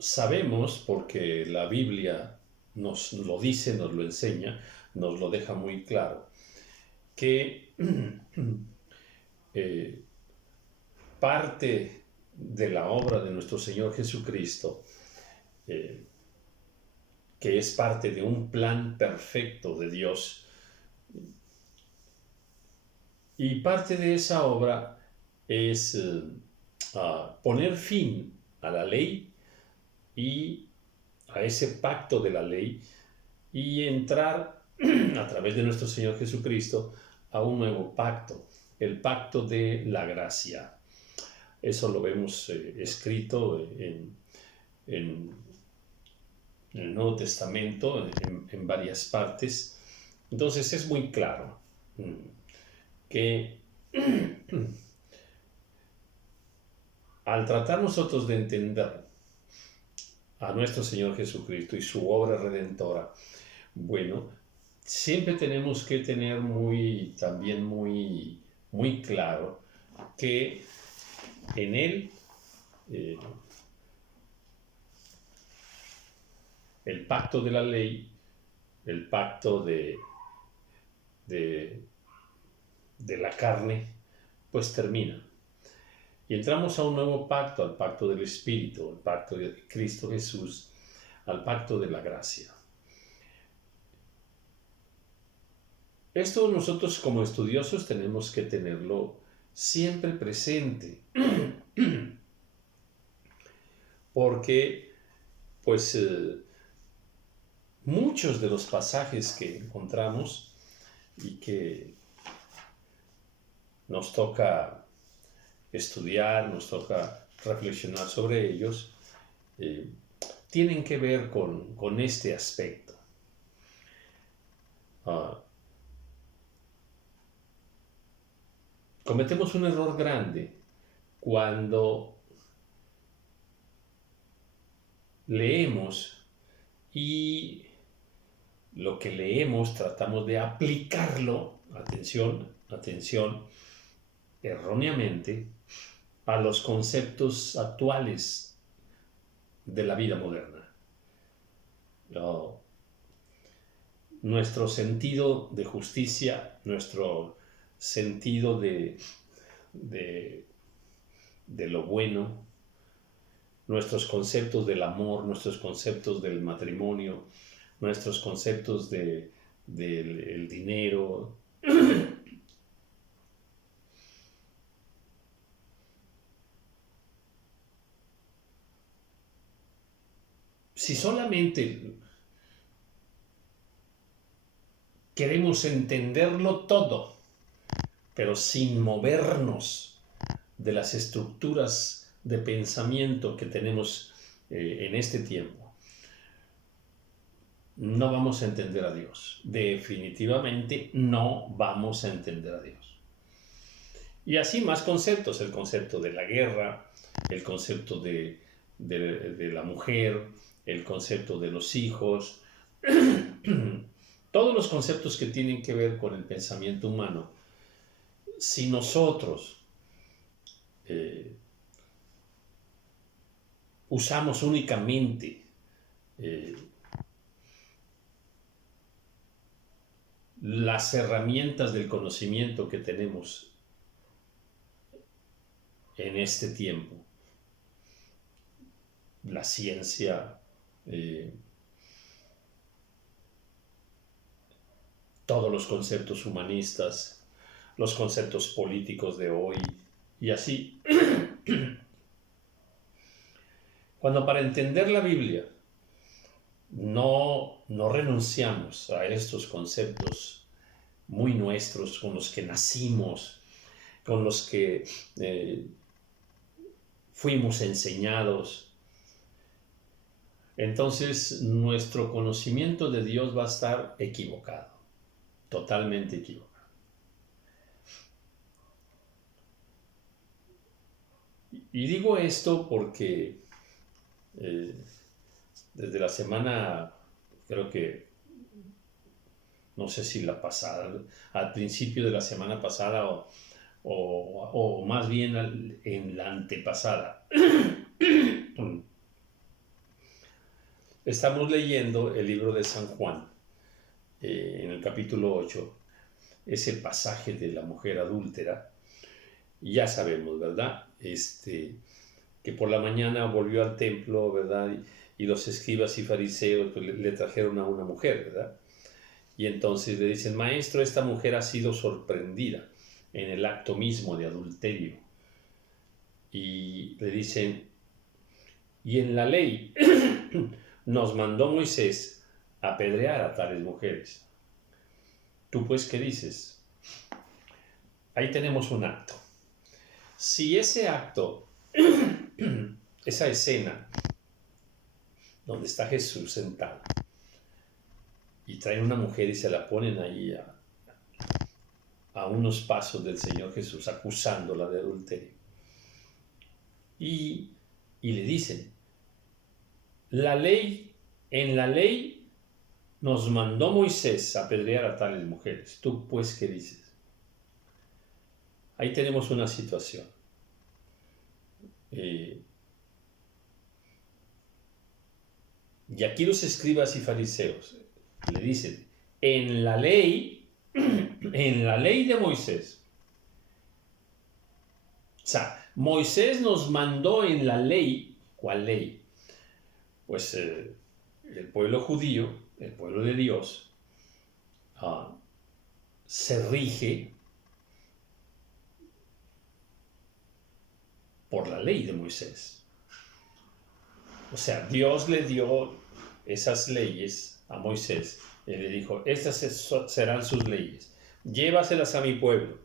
sabemos, porque la Biblia nos lo dice, nos lo enseña, nos lo deja muy claro, que eh, parte de la obra de nuestro Señor Jesucristo, eh, que es parte de un plan perfecto de Dios, y parte de esa obra es poner fin a la ley y a ese pacto de la ley y entrar a través de nuestro Señor Jesucristo a un nuevo pacto, el pacto de la gracia. Eso lo vemos escrito en el Nuevo Testamento en varias partes. Entonces es muy claro que al tratar nosotros de entender a nuestro Señor Jesucristo y su obra redentora, bueno, siempre tenemos que tener también muy claro que en Él eh, el pacto de la ley, el pacto de, de la carne, pues termina. Y entramos a un nuevo pacto, al pacto del Espíritu, al pacto de Cristo Jesús, al pacto de la gracia. Esto nosotros como estudiosos tenemos que tenerlo siempre presente, porque pues muchos de los pasajes que encontramos y que nos toca estudiar, nos toca reflexionar sobre ellos, tienen que ver con este aspecto. Cometemos un error grande cuando leemos y lo que leemos tratamos de aplicarlo, atención, erróneamente, a los conceptos actuales de la vida moderna. Nuestro sentido de justicia, nuestro sentido de lo bueno, nuestros conceptos del amor, nuestros conceptos del matrimonio, nuestros conceptos del dinero. Si solamente queremos entenderlo todo, pero sin movernos de las estructuras de pensamiento que tenemos en este tiempo, no vamos a entender a Dios. Definitivamente no vamos a entender a Dios. Y así más conceptos, el concepto de la guerra, el concepto de la mujer, el concepto de los hijos, todos los conceptos que tienen que ver con el pensamiento humano. Si nosotros usamos únicamente las herramientas del conocimiento que tenemos en este tiempo, la ciencia, todos los conceptos humanistas, los conceptos políticos de hoy, y así. Cuando para entender la Biblia no renunciamos a estos conceptos muy nuestros, con los que nacimos, con los que fuimos enseñados, entonces nuestro conocimiento de Dios va a estar equivocado, totalmente equivocado. Y digo esto porque desde la semana, creo que, no sé si la pasada, al principio de la semana pasada o más bien en la antepasada, estamos leyendo el libro de San Juan, en el capítulo 8, ese pasaje de la mujer adúltera. Y ya sabemos, ¿verdad? Que por la mañana volvió al templo, ¿verdad? Y los escribas y fariseos pues, le trajeron a una mujer, ¿verdad? Y entonces le dicen, maestro, esta mujer ha sido sorprendida en el acto mismo de adulterio. Y le dicen, y en la ley nos mandó Moisés apedrear a tales mujeres. ¿Tú pues qué dices? Ahí tenemos un acto. Si ese acto, esa escena donde está Jesús sentado y traen una mujer y se la ponen ahí a unos pasos del Señor Jesús, acusándola de adulterio, y le dicen, en la ley nos mandó Moisés a apedrear a tales mujeres. ¿Tú pues qué dices? Ahí tenemos una situación. Y aquí los escribas y fariseos le dicen, en la ley de Moisés. O sea, Moisés nos mandó en la ley. ¿Cuál ley? Pues el pueblo judío, el pueblo de Dios, se rige por la ley de Moisés. O sea, Dios le dio esas leyes a Moisés y le dijo, estas serán sus leyes, llévaselas a mi pueblo.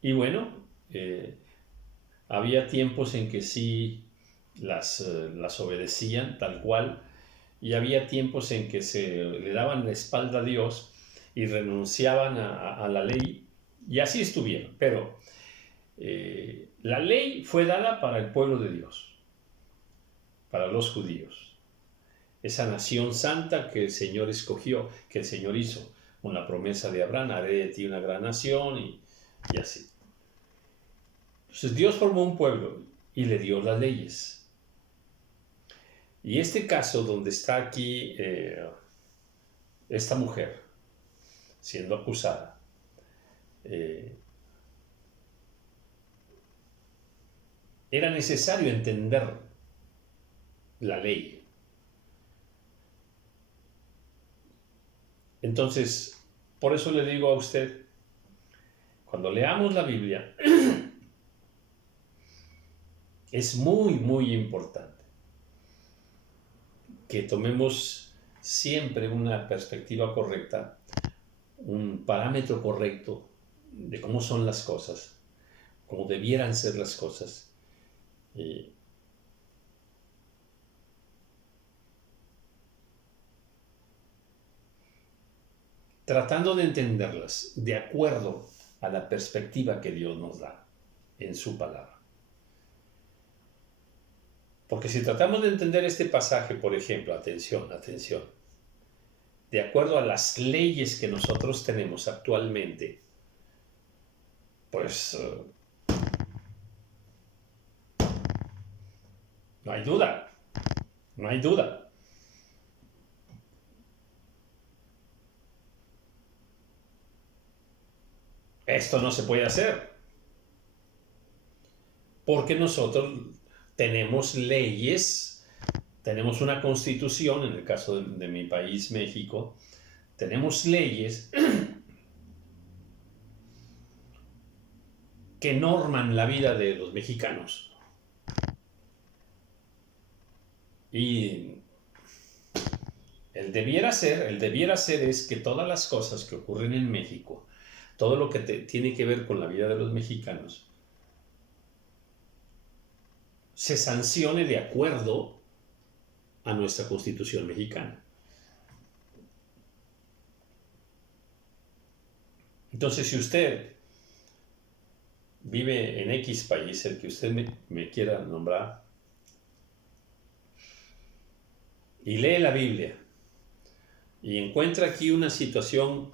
Y bueno, había tiempos en que sí las obedecían tal cual, y había tiempos en que le daban la espalda a Dios y renunciaban a la ley, y así estuvieron. Pero la ley fue dada para el pueblo de Dios, para los judíos, esa nación santa que el Señor escogió, que el Señor hizo con la promesa de Abraham, haré de ti una gran nación, y así. Entonces Dios formó un pueblo y le dio las leyes. Y este caso donde está aquí esta mujer siendo acusada, era necesario entender la ley. Entonces, por eso le digo a usted, cuando leamos la Biblia, es muy, muy importante que tomemos siempre una perspectiva correcta, un parámetro correcto de cómo son las cosas, cómo debieran ser las cosas. Tratando de entenderlas de acuerdo a la perspectiva que Dios nos da en su palabra. Porque si tratamos de entender este pasaje, por ejemplo, atención, de acuerdo a las leyes que nosotros tenemos actualmente, pues no hay duda. Esto no se puede hacer. Porque nosotros tenemos leyes, tenemos una constitución, en el caso de mi país, México, tenemos leyes que norman la vida de los mexicanos. Y el debiera ser es que todas las cosas que ocurren en México, todo lo que tiene que ver con la vida de los mexicanos, se sancione de acuerdo a nuestra Constitución mexicana. Entonces, si usted vive en X país, el que usted me quiera nombrar, y lee la Biblia, y encuentra aquí una situación,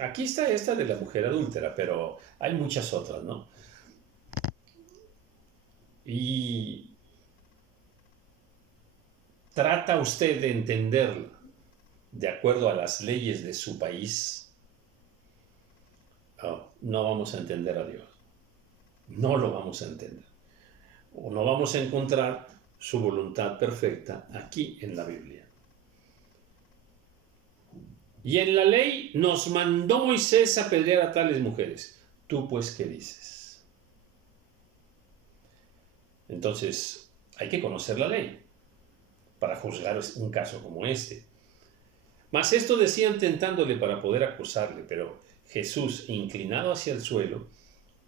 aquí está esta de la mujer adúltera, pero hay muchas otras, ¿no? Y trata usted de entenderla de acuerdo a las leyes de su país, no vamos a entender a Dios. No lo vamos a entender. O no vamos a encontrar su voluntad perfecta aquí en la Biblia. Y en la ley nos mandó Moisés a apedrear a tales mujeres. ¿Tú pues qué dices? Entonces, hay que conocer la ley para juzgar un caso como este. Mas esto decían tentándole para poder acusarle, pero Jesús, inclinado hacia el suelo,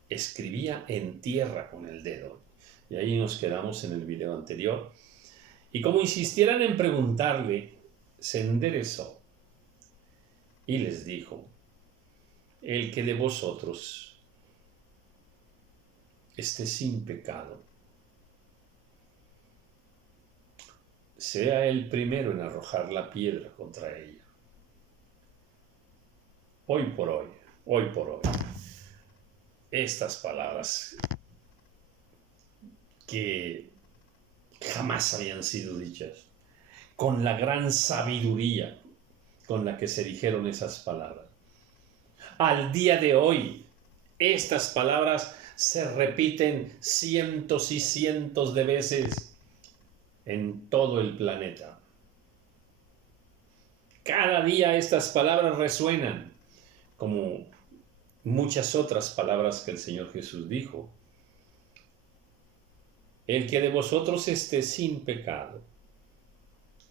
escribía en tierra con el dedo. Y ahí nos quedamos en el video anterior. Y como insistieran en preguntarle, se enderezó y les dijo: el que de vosotros esté sin pecado, sea el primero en arrojar la piedra contra ella. Hoy por hoy, estas palabras que jamás habían sido dichas, con la gran sabiduría con la que se dijeron esas palabras. Al día de hoy, estas palabras se repiten cientos y cientos de veces en todo el planeta. Cada día estas palabras resuenan, como muchas otras palabras que el Señor Jesús dijo. El que de vosotros esté sin pecado,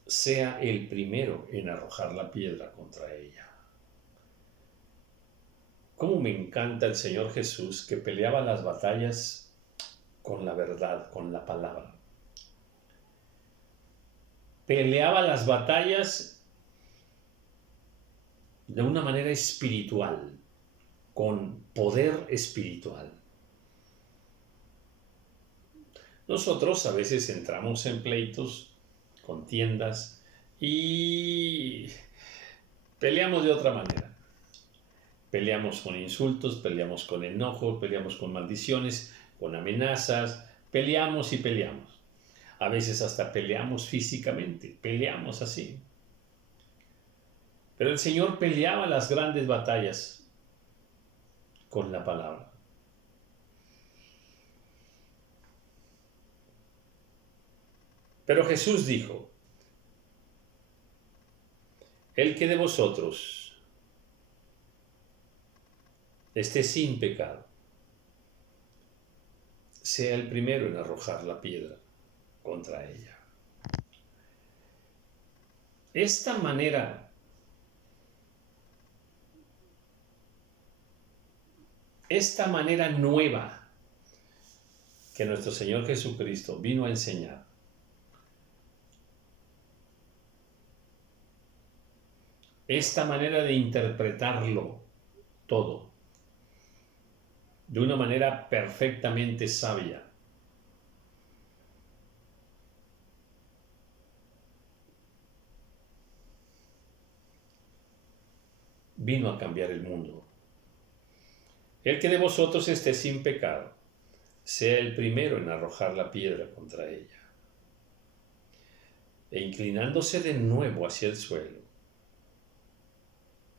sea el primero en arrojar la piedra contra ella. Cómo me encanta el Señor Jesús, que peleaba las batallas con la verdad, con la palabra. Peleaba las batallas de una manera espiritual, con poder espiritual. Nosotros a veces entramos en pleitos, contiendas, y peleamos de otra manera. Peleamos con insultos, peleamos con enojos, peleamos con maldiciones, con amenazas, peleamos y peleamos. A veces hasta peleamos físicamente, peleamos así. Pero el Señor peleaba las grandes batallas con la palabra. Pero Jesús dijo: el que de vosotros esté sin pecado, sea el primero en arrojar la piedra contra ella. Esta manera nueva que nuestro Señor Jesucristo vino a enseñar, esta manera de interpretarlo todo de una manera perfectamente sabia, vino a cambiar el mundo. El que de vosotros esté sin pecado, sea el primero en arrojar la piedra contra ella. E inclinándose de nuevo hacia el suelo,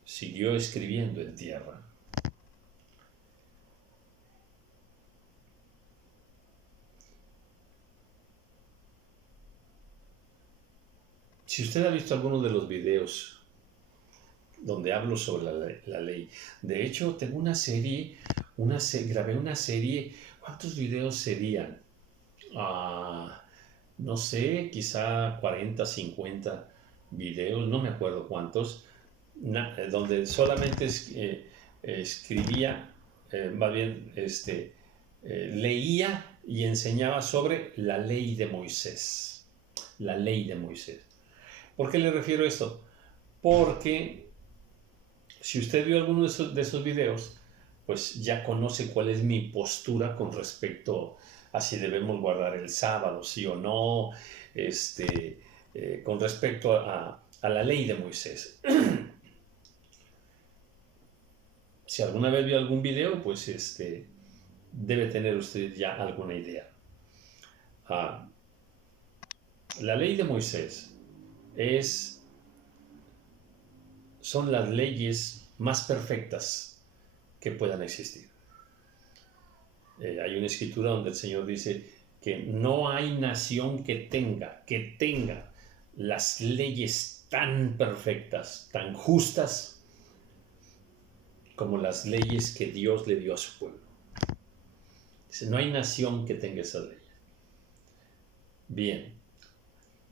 siguió escribiendo en tierra. Si usted ha visto alguno de los videos donde hablo sobre la ley, de hecho tengo una serie, grabé una serie. ¿Cuántos videos serían? No sé, quizá 40, 50 videos, no me acuerdo cuántos, donde solamente escribía, más bien leía y enseñaba sobre la ley de Moisés. La ley de Moisés. ¿Por qué le refiero a esto? Porque si usted vio alguno de esos videos, pues ya conoce cuál es mi postura con respecto a si debemos guardar el sábado, sí o no, con respecto a la ley de Moisés. Si alguna vez vio algún video, pues debe tener usted ya alguna idea. La ley de Moisés son las leyes más perfectas que puedan existir. Hay una escritura donde el Señor dice que no hay nación que tenga las leyes tan perfectas, tan justas, como las leyes que Dios le dio a su pueblo. Dice, no hay nación que tenga esas leyes. Bien,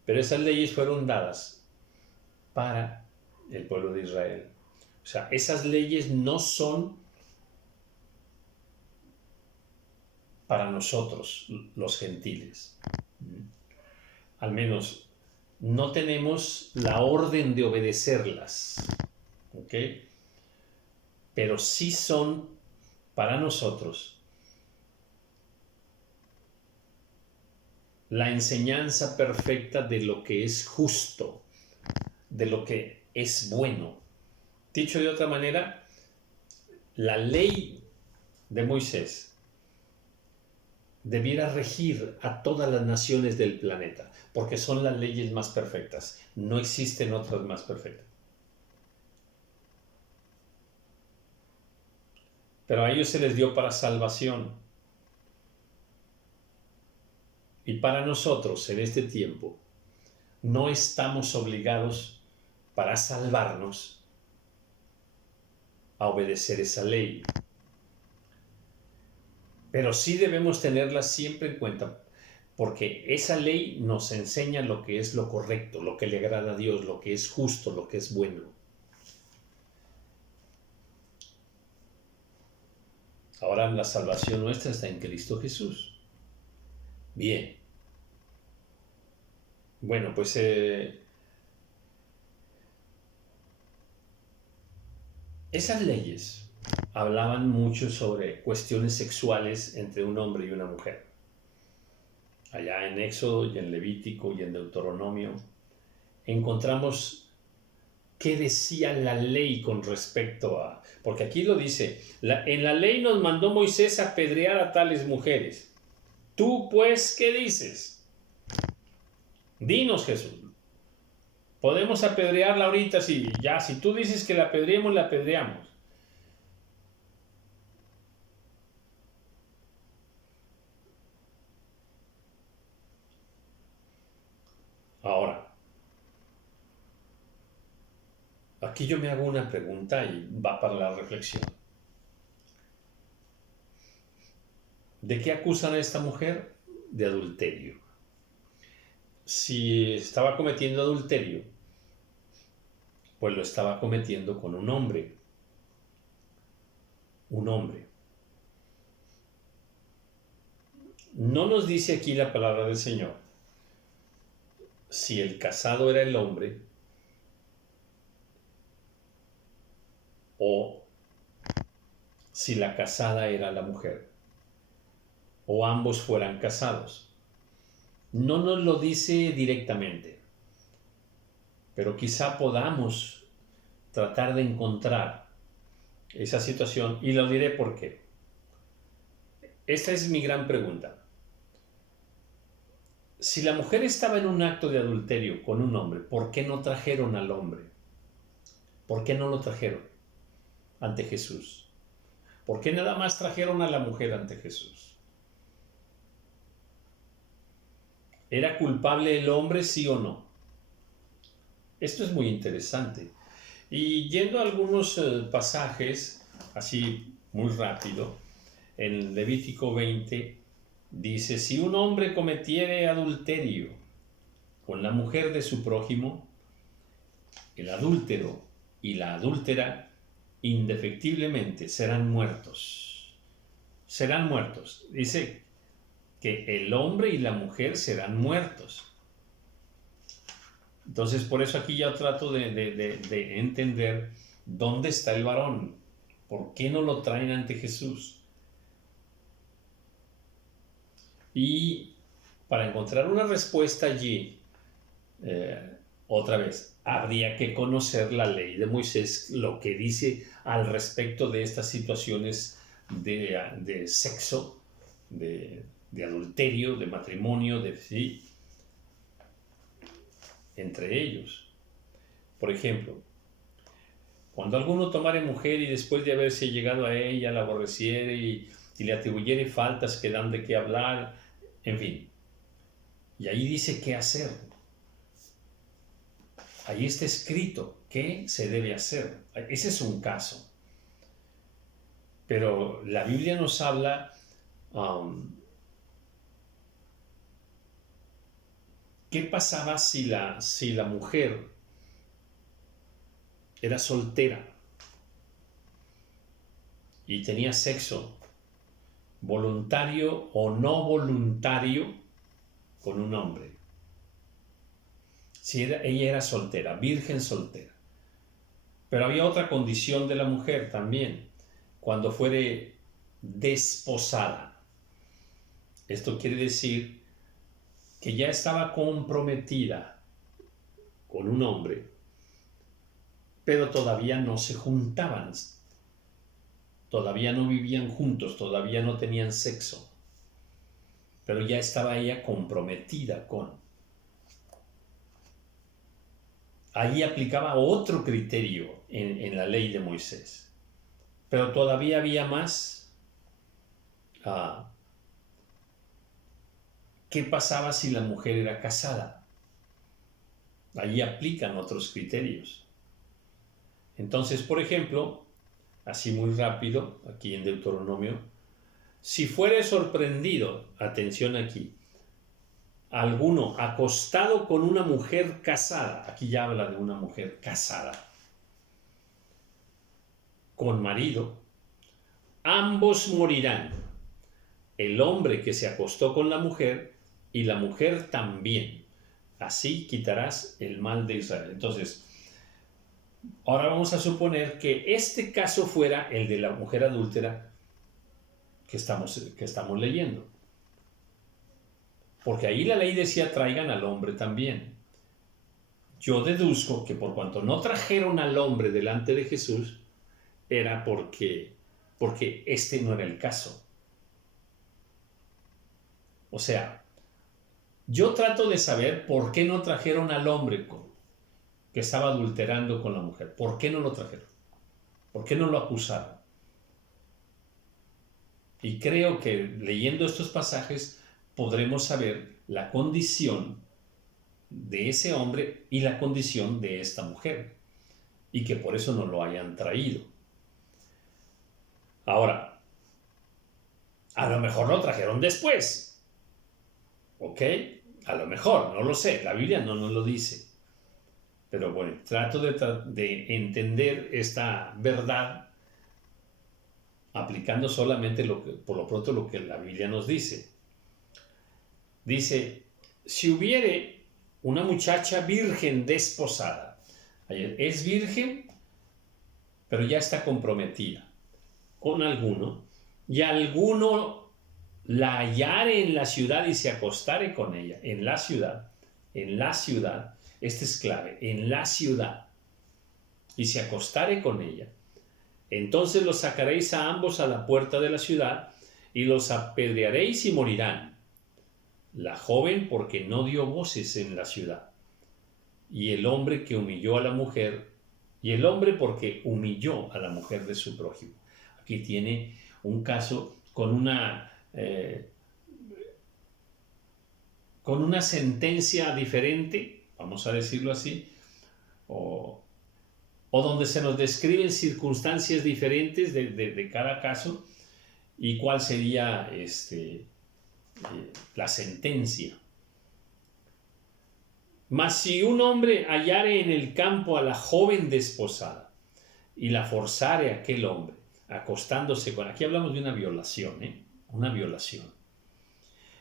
pero esas leyes fueron dadas para el pueblo de Israel. O sea, esas leyes no son para nosotros, los gentiles. Al menos no tenemos la orden de obedecerlas, ¿ok? Pero sí son para nosotros la enseñanza perfecta de lo que es justo, de lo que es bueno. Dicho de otra manera, la ley de Moisés debiera regir a todas las naciones del planeta, porque son las leyes más perfectas. No existen otras más perfectas. Pero a ellos se les dio para salvación. Y para nosotros, en este tiempo, no estamos obligados para salvarnos a obedecer esa ley. Pero sí debemos tenerla siempre en cuenta, porque esa ley nos enseña lo que es lo correcto, lo que le agrada a Dios, lo que es justo, lo que es bueno. Ahora la salvación nuestra está en Cristo Jesús. Bien. Bueno, pues esas leyes hablaban mucho sobre cuestiones sexuales entre un hombre y una mujer. Allá en Éxodo y en Levítico y en Deuteronomio encontramos qué decía la ley con respecto a... Porque aquí lo dice, en la ley nos mandó Moisés a apedrear a tales mujeres. Tú pues, ¿qué dices? Dinos, Jesús. Podemos apedrearla ahorita, si tú dices que la apedreemos, la apedreamos. Ahora, aquí yo me hago una pregunta y va para la reflexión. ¿De qué acusan a esta mujer? De adulterio. Si estaba cometiendo adulterio, pues lo estaba cometiendo con un hombre. Un hombre. No nos dice aquí la palabra del Señor si el casado era el hombre o si la casada era la mujer o ambos fueran casados. No nos lo dice directamente, pero quizá podamos tratar de encontrar esa situación y lo diré por qué. Esta es mi gran pregunta. Si la mujer estaba en un acto de adulterio con un hombre, ¿por qué no trajeron al hombre? ¿Por qué no lo trajeron ante Jesús? ¿Por qué nada más trajeron a la mujer ante Jesús? ¿Era culpable el hombre, sí o no? Esto es muy interesante. Y yendo a algunos pasajes, así muy rápido, en Levítico 20 dice, si un hombre cometiere adulterio con la mujer de su prójimo, el adúltero y la adúltera indefectiblemente serán muertos. Serán muertos. Dice que el hombre y la mujer serán muertos. Entonces, por eso aquí ya trato de entender dónde está el varón. ¿Por qué no lo traen ante Jesús? Y para encontrar una respuesta allí, otra vez, habría que conocer la ley de Moisés, lo que dice al respecto de estas situaciones de sexo, de adulterio, de matrimonio, ¿sí? entre ellos. Por ejemplo, cuando alguno tomare mujer y después de haberse llegado a ella la aborreciere y le atribuyere faltas que dan de qué hablar, en fin. Y ahí dice qué hacer. Ahí está escrito qué se debe hacer. Ese es un caso. Pero la Biblia nos habla qué pasaba si la mujer era soltera y tenía sexo voluntario o no voluntario con un hombre. Si ella era soltera, virgen soltera. Pero había otra condición de la mujer también, cuando fuere desposada. Esto quiere decir que ya estaba comprometida con un hombre, pero todavía no se juntaban, todavía no vivían juntos, todavía no tenían sexo, pero ya estaba ella comprometida con. Allí aplicaba otro criterio en la ley de Moisés, pero todavía había más. ¿Qué pasaba si la mujer era casada? Allí aplican otros criterios. Entonces, por ejemplo, así muy rápido, aquí en Deuteronomio, si fuere sorprendido, atención aquí, alguno acostado con una mujer casada, aquí ya habla de una mujer casada, con marido, ambos morirán, el hombre que se acostó con la mujer y la mujer también. Así quitarás el mal de Israel. Entonces, ahora vamos a suponer que este caso fuera el de la mujer adúltera que estamos leyendo. Porque ahí la ley decía traigan al hombre también. Yo deduzco que por cuanto no trajeron al hombre delante de Jesús, era porque este no era el caso. O sea, yo trato de saber por qué no trajeron al hombre que estaba adulterando con la mujer. ¿Por qué no lo trajeron? ¿Por qué no lo acusaron? Y creo que leyendo estos pasajes podremos saber la condición de ese hombre y la condición de esta mujer, y que por eso no lo hayan traído. Ahora, a lo mejor lo trajeron después, ¿ok? A lo mejor, no lo sé, la Biblia no nos lo dice. Pero bueno, trato de entender esta verdad aplicando solamente por lo pronto lo que la Biblia nos dice. Dice, si hubiere una muchacha virgen desposada, es virgen, pero ya está comprometida con alguno, y alguno la hallare en la ciudad y se acostare con ella, en la ciudad, este es clave, en la ciudad, y se acostare con ella, entonces los sacaréis a ambos a la puerta de la ciudad y los apedrearéis y morirán. La joven porque no dio voces en la ciudad, y el hombre que humilló a la mujer, y el hombre porque humilló a la mujer de su prójimo. Aquí tiene un caso con una sentencia diferente, vamos a decirlo así, o donde se nos describen circunstancias diferentes de cada caso y cuál sería la sentencia. Mas si un hombre hallare en el campo a la joven desposada y la forzare a aquel hombre, acostándose con... Aquí hablamos de una violación, una violación.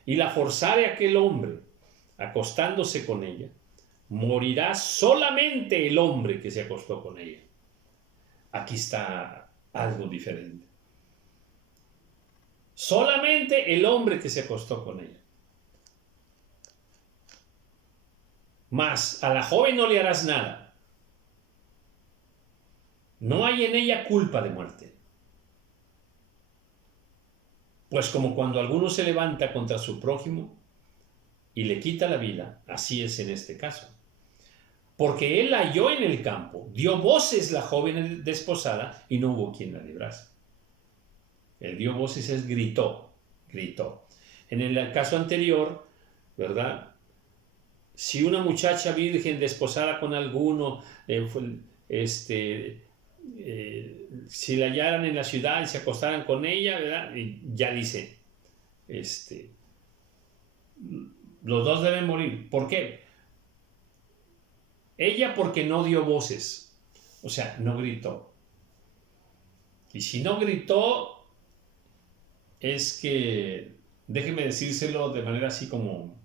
Y la forzare a aquel hombre, acostándose con ella, morirá solamente el hombre que se acostó con ella. Aquí está algo diferente. Solamente el hombre que se acostó con ella. Mas a la joven no le harás nada. No hay en ella culpa de muerte. Pues como cuando alguno se levanta contra su prójimo y le quita la vida, así es en este caso. porque él la halló en el campo, dio voces la joven desposada y no hubo quien la librase. El dio voces es gritó, gritó. En el caso anterior, ¿verdad? Si una muchacha virgen desposada con alguno, si la hallaran en la ciudad y se acostaran con ella, ¿verdad? Y ya dice, los dos deben morir. ¿Por qué? Ella porque no dio voces, o sea, no gritó. Y si no gritó, es que, déjeme decírselo de manera así como,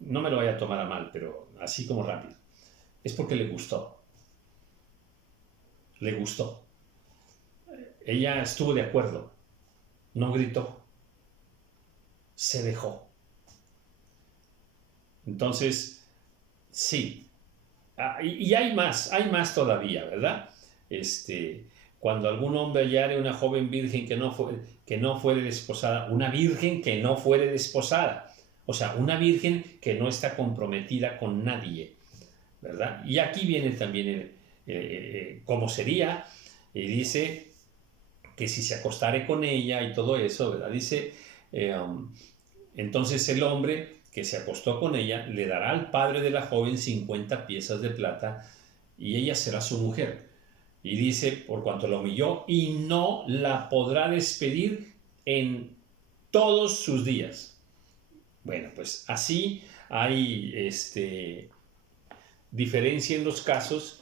no me lo vaya a tomar a mal, pero así como rápido, es porque le gustó. Le gustó. Ella estuvo de acuerdo, no gritó, se dejó. Entonces, sí. Y hay más todavía, ¿verdad? Cuando algún hombre hallare una joven virgen que no fuere desposada, una virgen que no fuere desposada, o sea, una virgen que no está comprometida con nadie, ¿verdad? Y aquí viene también cómo sería, y dice que si se acostare con ella y todo eso, ¿verdad? Dice, entonces el hombre que se acostó con ella le dará al padre de la joven 50 piezas de plata y ella será su mujer. Y dice, por cuanto la humilló, y no la podrá despedir en todos sus días. Bueno, pues así hay diferencia en los casos.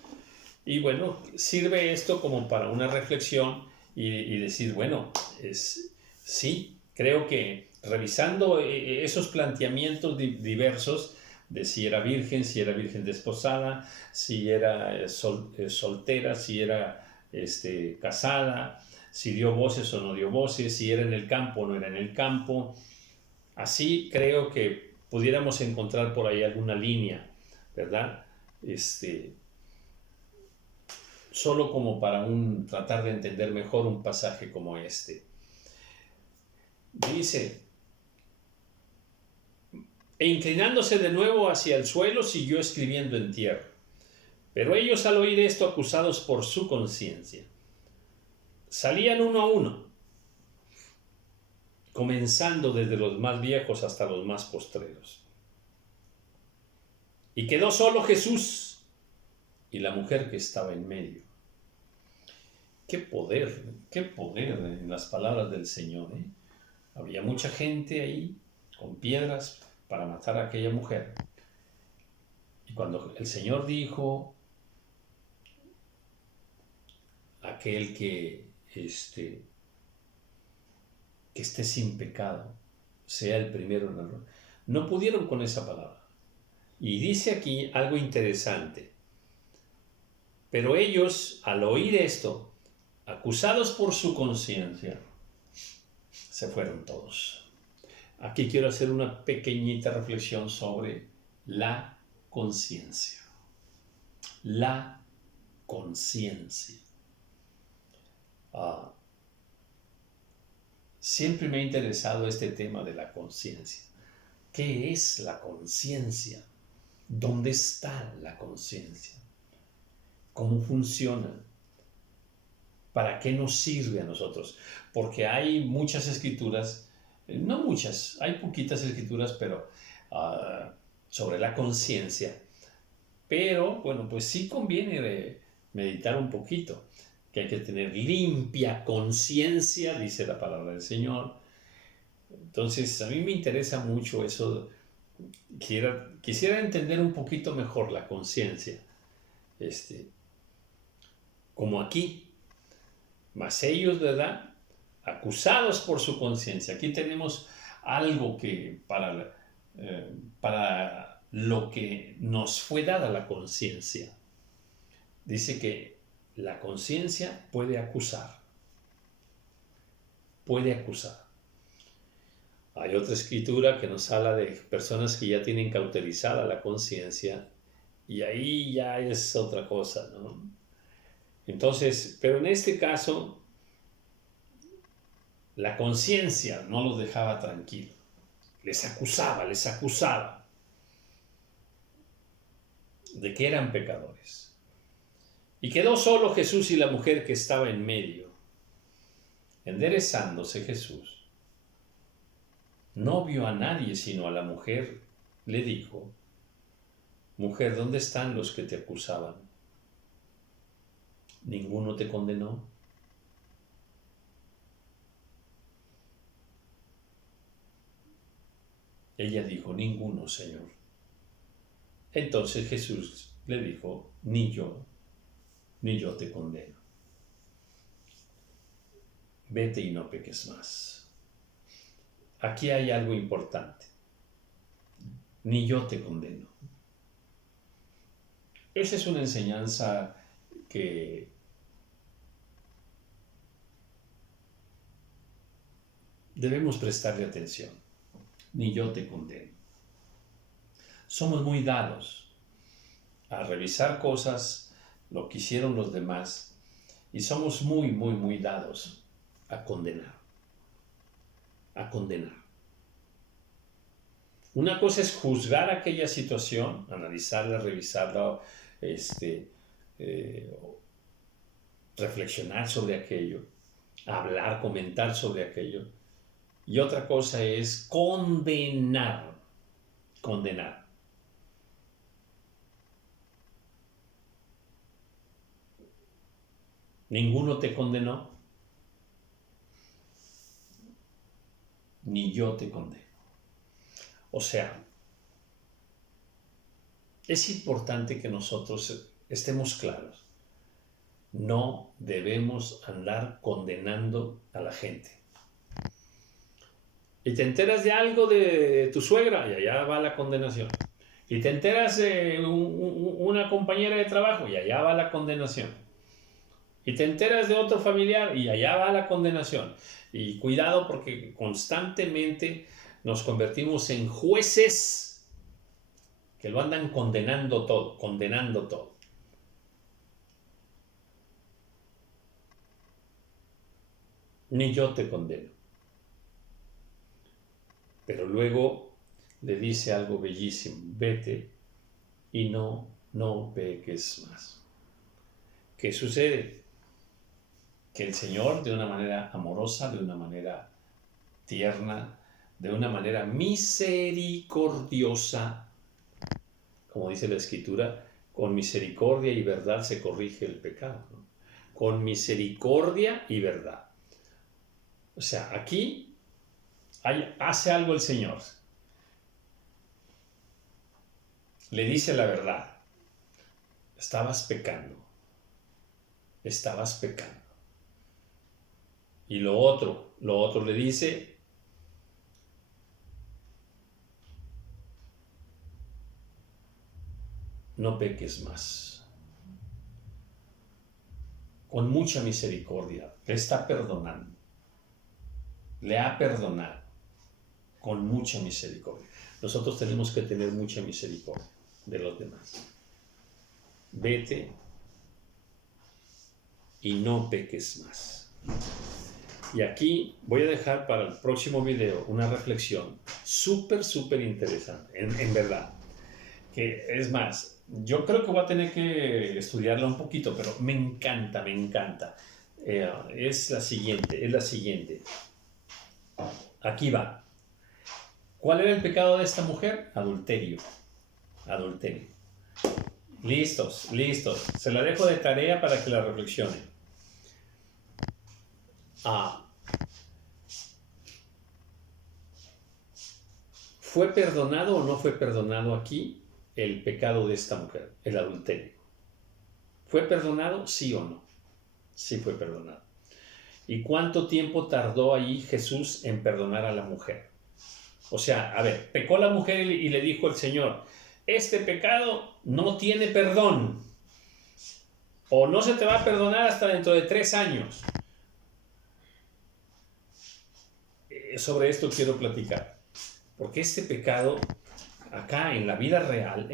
Y bueno, sirve esto como para una reflexión y decir, bueno, sí, creo que revisando esos planteamientos diversos de si era virgen desposada, si era soltera, si era casada, si dio voces o no dio voces, si era en el campo o no era en el campo. Así creo que pudiéramos encontrar por ahí alguna línea, ¿verdad? Solo como para tratar de entender mejor un pasaje como este. Dice, e inclinándose de nuevo hacia el suelo, siguió escribiendo en tierra. Pero ellos al oír esto, acusados por su conciencia, salían uno a uno, comenzando desde los más viejos hasta los más postreros. Y quedó solo Jesús y la mujer que estaba en medio. Qué poder en las palabras del Señor, ¿eh? Había mucha gente ahí con piedras para matar a aquella mujer. Y cuando el Señor dijo, aquel que esté sin pecado, sea el primero en error, no pudieron con esa palabra. Y dice aquí algo interesante. Pero ellos, al oír esto, acusados por su conciencia, se fueron todos. Aquí quiero hacer una pequeñita reflexión sobre la conciencia. La conciencia. Siempre me ha interesado este tema de la conciencia. ¿Qué es la conciencia? ¿Dónde está la conciencia? ¿Cómo funciona? ¿Para qué nos sirve a nosotros? Porque hay muchas escrituras, no muchas, hay poquitas escrituras, pero sobre la conciencia. Pero, bueno, pues sí conviene meditar un poquito, que hay que tener limpia conciencia, dice la palabra del Señor. Entonces, a mí me interesa mucho eso. Quisiera entender un poquito mejor la conciencia. Como aquí. Mas ellos, ¿verdad? Acusados por su conciencia. Aquí tenemos algo que para lo que nos fue dada la conciencia. Dice que la conciencia puede acusar. Puede acusar. Hay otra escritura que nos habla de personas que ya tienen cauterizada la conciencia y ahí ya es otra cosa, ¿no? Entonces, pero en este caso, la conciencia no los dejaba tranquilos. Les acusaba. de que eran pecadores. Y quedó solo Jesús y la mujer que estaba en medio. Enderezándose Jesús, no vio a nadie sino a la mujer, le dijo: Mujer, ¿dónde están los que te acusaban? ¿Ninguno te condenó? Ella dijo: Ninguno, Señor. Entonces Jesús le dijo: ni yo te condeno. Vete y no peques más. Aquí hay algo importante. Ni yo te condeno. Esa es una enseñanza que debemos prestarle atención. Ni yo te condeno. Somos muy dados a revisar cosas, lo que hicieron los demás, y somos muy dados a condenar. A condenar. Una cosa es juzgar aquella situación, analizarla, revisarla, reflexionar sobre aquello, hablar, comentar sobre aquello. Y otra cosa es condenar. Condenar. ¿Ninguno te condenó? Ni yo te condeno. O sea, es importante que nosotros estemos claros. No debemos andar condenando a la gente. Y te enteras de algo de tu suegra y allá va la condenación. Y te enteras de una compañera de trabajo y allá va la condenación. Y te enteras de otro familiar y allá va la condenación. Y cuidado, porque constantemente nos convertimos en jueces que lo andan condenando todo, condenando todo. Ni yo te condeno. Pero luego le dice algo bellísimo: vete y no peques más. ¿Qué sucede? Que el Señor, de una manera amorosa, de una manera tierna, de una manera misericordiosa, como dice la Escritura, con misericordia y verdad se corrige el pecado, ¿no? Con misericordia y verdad. O sea, aquí hace algo el Señor. Le dice la verdad. Estabas pecando. Estabas pecando. Y lo otro le dice: no peques más. Con mucha misericordia, le está perdonando. Le ha perdonado con mucha misericordia. Nosotros tenemos que tener mucha misericordia de los demás. Vete y no peques más. Y aquí voy a dejar para el próximo video una reflexión súper interesante, en verdad. Que es más, yo creo que voy a tener que estudiarla un poquito, pero me encanta. Es la siguiente. Aquí va. ¿Cuál era el pecado de esta mujer? Adulterio. Listos. Se la dejo de tarea para que la reflexionen. ¿Fue perdonado o no fue perdonado aquí el pecado de esta mujer, el adulterio? ¿Fue perdonado, sí o no? Sí fue perdonado. ¿Y cuánto tiempo tardó ahí Jesús en perdonar a la mujer? O sea, a ver, pecó la mujer y le dijo el Señor: este pecado no tiene perdón, o no se te va a perdonar hasta dentro de 3 años. Sobre esto quiero platicar, porque este pecado acá en la vida real,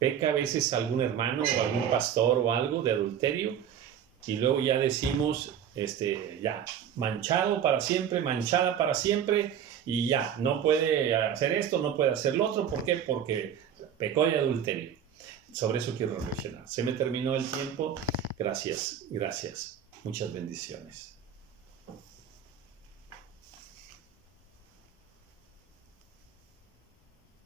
peca a veces algún hermano o algún pastor o algo de adulterio, y luego ya decimos, ya, manchado para siempre, manchada para siempre, y ya, no puede hacer esto, no puede hacer lo otro. ¿Por qué? Porque pecó de adulterio. Sobre eso quiero reflexionar. Se me terminó el tiempo. Gracias, gracias. Muchas bendiciones.